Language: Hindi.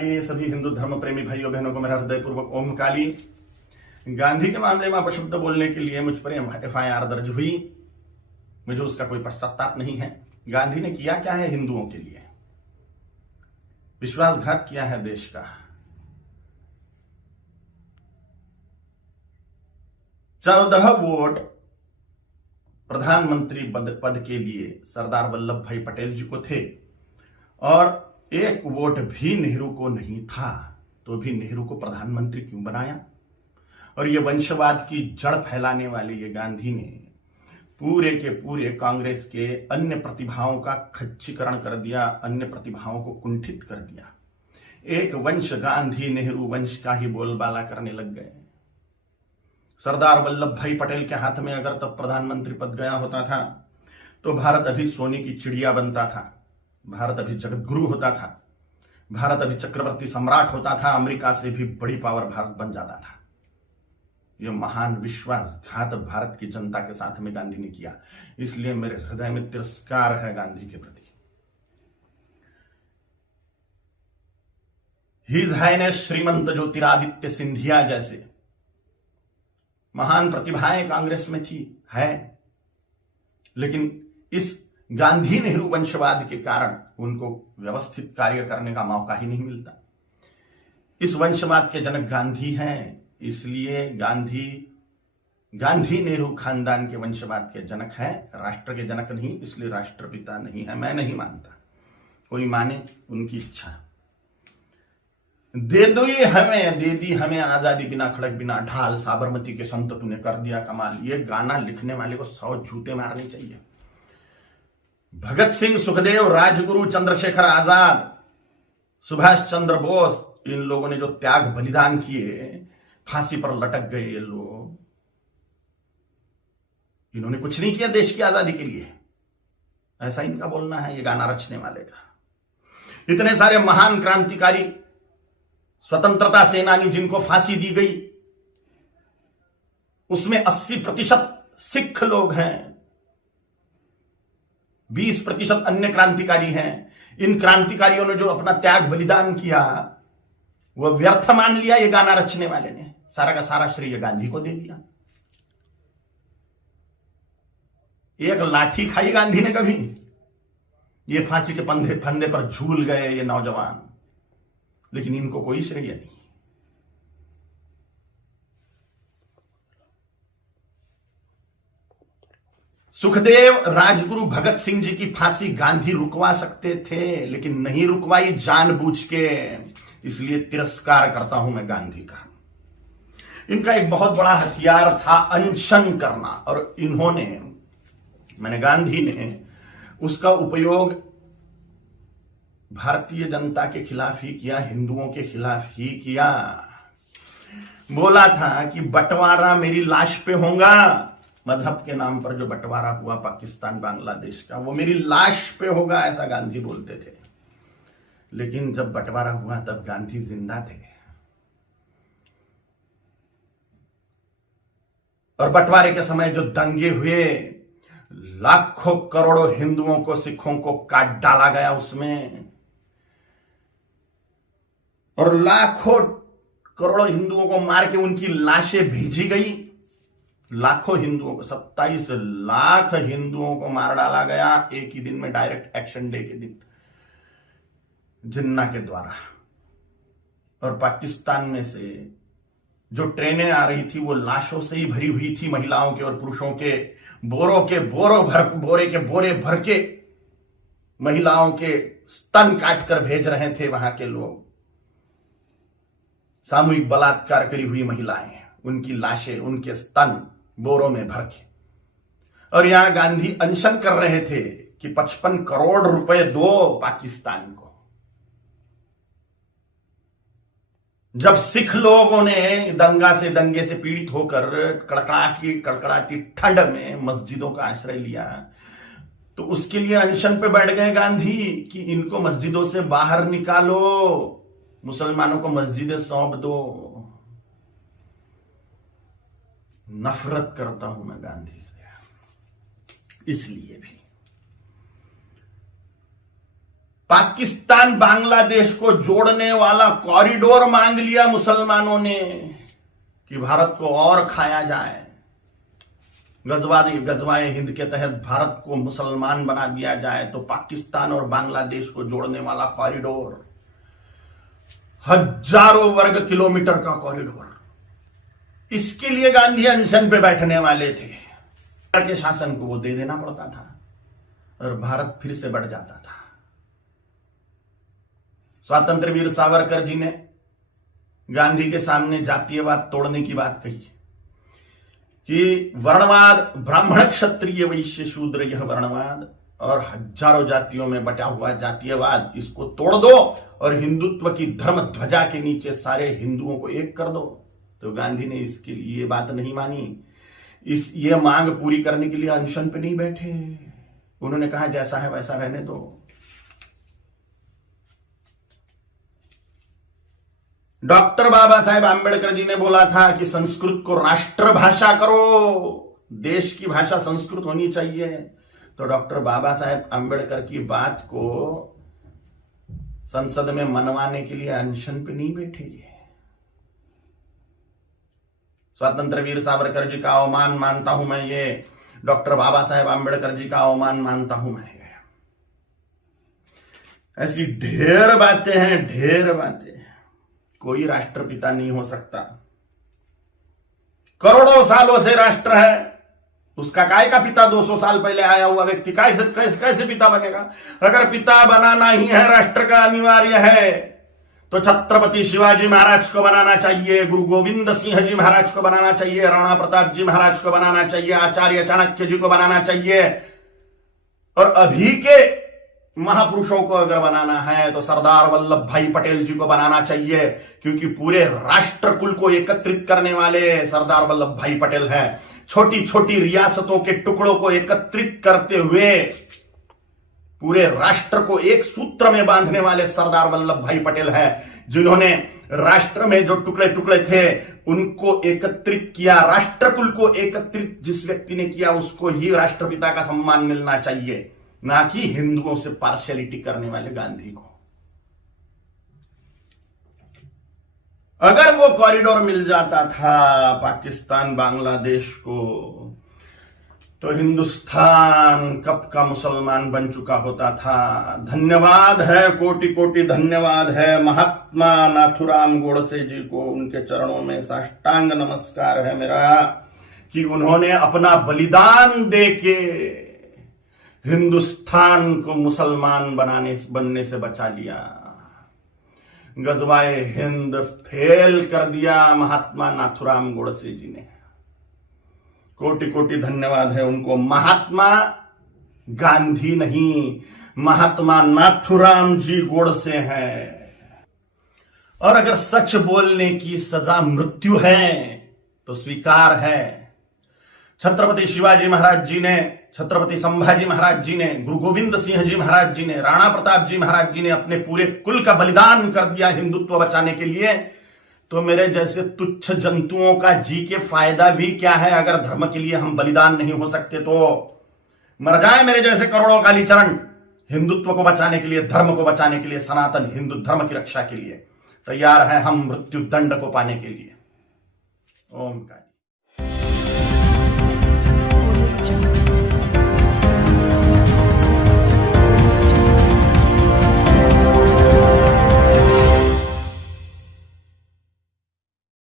काली। सभी हिंदू धर्म प्रेमी भाइयों बहनों को मेरा हृदयपूर्वक ओम काली। गांधी के मामले में अपशब्द बोलने के लिए मुझ पर FIR दर्ज हुई। मुझे उसका कोई पश्चाताप नहीं है। गांधी ने किया क्या है हिंदुओं के लिए? विश्वासघात किया है देश का। 14 वोट प्रधानमंत्री पद के लिए सरदार वल्लभ भाई पटेल जी को थे और 1 वोट भी नेहरू को नहीं था, तो भी नेहरू को प्रधानमंत्री क्यों बनाया? और ये वंशवाद की जड़ फैलाने वाले ये गांधी ने पूरे के पूरे कांग्रेस के अन्य प्रतिभाओं का खच्चीकरण कर दिया, अन्य प्रतिभाओं को कुंठित कर दिया। एक वंश गांधी नेहरू वंश का ही बोलबाला करने लग गए। सरदार वल्लभ भाई पटेल के हाथ में अगर तब प्रधानमंत्री पद गया होता था तो भारत अभी सोने की चिड़िया बनता था, भारत अभी जगत गुरु होता था, भारत अभी चक्रवर्ती सम्राट होता था, अमेरिका से भी बड़ी पावर भारत बन जाता था। यह महान विश्वासघात भारत की जनता के साथ में गांधी ने किया, इसलिए मेरे हृदय में तिरस्कार है गांधी के प्रति। हिज हाइनेस श्रीमंत ज्योतिरादित्य सिंधिया जैसे महान प्रतिभाएं कांग्रेस में थी, है, लेकिन इस गांधी नेहरू वंशवाद के कारण उनको व्यवस्थित कार्य करने का मौका ही नहीं मिलता। इस वंशवाद के जनक गांधी हैं, इसलिए गांधी नेहरू खानदान के वंशवाद के जनक हैं, राष्ट्र के जनक नहीं, इसलिए राष्ट्रपिता नहीं है। मैं नहीं मानता, कोई माने उनकी इच्छा। दे दी हमें आजादी, बिना खड़क बिना ढाल, साबरमती के संत तूने कर दिया कमाल। ये गाना लिखने वाले को 100 जूते मारने चाहिए। भगत सिंह, सुखदेव, राजगुरु, चंद्रशेखर आजाद, सुभाष चंद्र बोस, इन लोगों ने जो त्याग बलिदान किए, फांसी पर लटक गए ये लोग, इन्होंने कुछ नहीं किया देश की आजादी के लिए, ऐसा इनका बोलना है ये गाना रचने वाले का। इतने सारे महान क्रांतिकारी, स्वतंत्रता सेनानी जिनको फांसी दी गई, उसमें 80% सिख लोग हैं, 20% अन्य क्रांतिकारी हैं। इन क्रांतिकारियों ने जो अपना त्याग बलिदान किया वह व्यर्थ मान लिया ये गाना रचने वाले ने, सारा का सारा श्रेय गांधी को दे दिया। एक लाठी खाई गांधी ने कभी? ये फांसी के फंदे पर झूल गए ये नौजवान, लेकिन इनको कोई श्रेय नहीं। सुखदेव, राजगुरु, भगत सिंह जी की फांसी गांधी रुकवा सकते थे, लेकिन नहीं रुकवाई जानबूझ के, इसलिए तिरस्कार करता हूं मैं गांधी का। इनका एक बहुत बड़ा हथियार था अनशन करना, और गांधी ने उसका उपयोग भारतीय जनता के खिलाफ ही किया, हिंदुओं के खिलाफ ही किया। बोला था कि बंटवारा मेरी लाश पे होगा, मजहब के नाम पर जो बंटवारा हुआ पाकिस्तान बांग्लादेश का, वो मेरी लाश पे होगा, ऐसा गांधी बोलते थे। लेकिन जब बंटवारा हुआ तब गांधी जिंदा थे, और बंटवारे के समय जो दंगे हुए, लाखों करोड़ों हिंदुओं को, सिखों को काट डाला गया उसमें, और लाखों करोड़ों हिंदुओं को मार के उनकी लाशें भेजी गई। लाखों हिंदुओं को, 27 लाख हिंदुओं को मार डाला गया एक ही दिन में, डायरेक्ट एक्शन डे के दिन, जिन्ना के द्वारा। और पाकिस्तान में से जो ट्रेनें आ रही थी वो लाशों से ही भरी हुई थी, महिलाओं के और पुरुषों के, बोरे के बोरे भर के महिलाओं के स्तन काट कर भेज रहे थे वहां के लोग। सामूहिक बलात्कार करी हुई महिलाएं, उनकी लाशें, उनके स्तन बोरों में भर के। और यहां गांधी अनशन कर रहे थे कि 55 करोड़ रुपए दो पाकिस्तान को। जब सिख लोगों ने दंगे से पीड़ित होकर कड़कड़ाती ठंड में मस्जिदों का आश्रय लिया, तो उसके लिए अनशन पे बैठ गए गांधी कि इनको मस्जिदों से बाहर निकालो, मुसलमानों को मस्जिदें सौंप दो। नफरत करता हूं मैं गांधी से, इसलिए भी। पाकिस्तान बांग्लादेश को जोड़ने वाला कॉरिडोर मांग लिया मुसलमानों ने कि भारत को और खाया जाए। गजवाए हिंद के तहत भारत को मुसलमान बना दिया जाए। तो पाकिस्तान और बांग्लादेश को जोड़ने वाला कॉरिडोर, हजारों वर्ग किलोमीटर का कॉरिडोर, इसके लिए गांधी अनशन पे बैठने वाले थे। के शासन को वो दे देना पड़ता था और भारत फिर से बढ़ जाता था। स्वातंत्र वीर सावरकर जी ने गांधी के सामने जातीयवाद तोड़ने की बात कही कि वर्णवाद, ब्राह्मण क्षत्रिय वैश्य शूद्र, यह वर्णवाद और हजारों जातियों में बटा हुआ जातीयवाद, इसको तोड़ दो और हिंदुत्व की धर्म ध्वजा के नीचे सारे हिंदुओं को एक कर दो। तो गांधी ने इसके लिए ये बात नहीं मानी। ये मांग पूरी करने के लिए अनशन पे नहीं बैठे। उन्होंने कहा जैसा है वैसा रहने दो। डॉक्टर बाबा साहेब आंबेडकर जी ने बोला था कि संस्कृत को राष्ट्रभाषा करो, देश की भाषा संस्कृत होनी चाहिए। तो डॉक्टर बाबा साहेब आंबेडकर की बात को संसद में मनवाने के लिए अनशन पे नहीं बैठे। ये स्वतंत्र वीर सावरकर जी का अवमान मानता हूं मैं, ये डॉक्टर बाबा साहेब आंबेडकर जी का अवमान मानता हूं मैं। ऐसी ढेर बातें हैं, ढेर बातें। कोई राष्ट्रपिता नहीं हो सकता। करोड़ों सालों से राष्ट्र है, उसका काय का पिता 200 साल पहले आया हुआ व्यक्ति कैसे पिता बनेगा? अगर पिता बनाना ही है, राष्ट्र का अनिवार्य है, तो छत्रपति शिवाजी महाराज को बनाना चाहिए, गुरु गोविंद सिंह जी महाराज को बनाना चाहिए, राणा प्रताप जी महाराज को बनाना चाहिए, आचार्य चाणक्य जी को बनाना चाहिए। और अभी के महापुरुषों को अगर बनाना है तो सरदार वल्लभ भाई पटेल जी को बनाना चाहिए, क्योंकि पूरे राष्ट्र कुल को एकत्रित करने वाले सरदार वल्लभ भाई पटेल हैं। छोटी छोटी रियासतों के टुकड़ों को एकत्रित करते हुए पूरे राष्ट्र को एक सूत्र में बांधने वाले सरदार वल्लभ भाई पटेल हैं, जिन्होंने राष्ट्र में जो टुकड़े टुकड़े थे उनको एकत्रित किया। राष्ट्र कुल को एकत्रित जिस व्यक्ति ने किया उसको ही राष्ट्रपिता का सम्मान मिलना चाहिए, ना कि हिंदुओं से पार्शियलिटी करने वाले गांधी को। अगर वो कॉरिडोर मिल जाता था पाकिस्तान बांग्लादेश को, तो हिंदुस्तान कब का मुसलमान बन चुका होता था। धन्यवाद है, कोटि कोटि धन्यवाद है महात्मा नाथुराम गोडसे जी को। उनके चरणों में साष्टांग नमस्कार है मेरा कि उन्होंने अपना बलिदान देके हिंदुस्तान को मुसलमान बनने से बचा लिया। गजवाए हिंद फेल कर दिया महात्मा नाथुराम गोडसे जी ने। कोटि कोटि धन्यवाद है उनको। महात्मा गांधी नहीं, महात्मा नाथुराम जी गोडसे हैं। और अगर सच बोलने की सजा मृत्यु है तो स्वीकार है। छत्रपति शिवाजी महाराज जी ने, छत्रपति संभाजी महाराज जी ने, गुरु गोविंद सिंह जी महाराज जी ने, राणा प्रताप जी महाराज जी ने अपने पूरे कुल का बलिदान कर दिया हिंदुत्व बचाने के लिए। तो मेरे जैसे तुच्छ जंतुओं का जी के फायदा भी क्या है? अगर धर्म के लिए हम बलिदान नहीं हो सकते तो मर जाए मेरे जैसे करोड़ों कालीचरण हिंदुत्व को बचाने के लिए, धर्म को बचाने के लिए, सनातन हिंदू धर्म की रक्षा के लिए तैयार है हम मृत्यु दंड को पाने के लिए। ओम का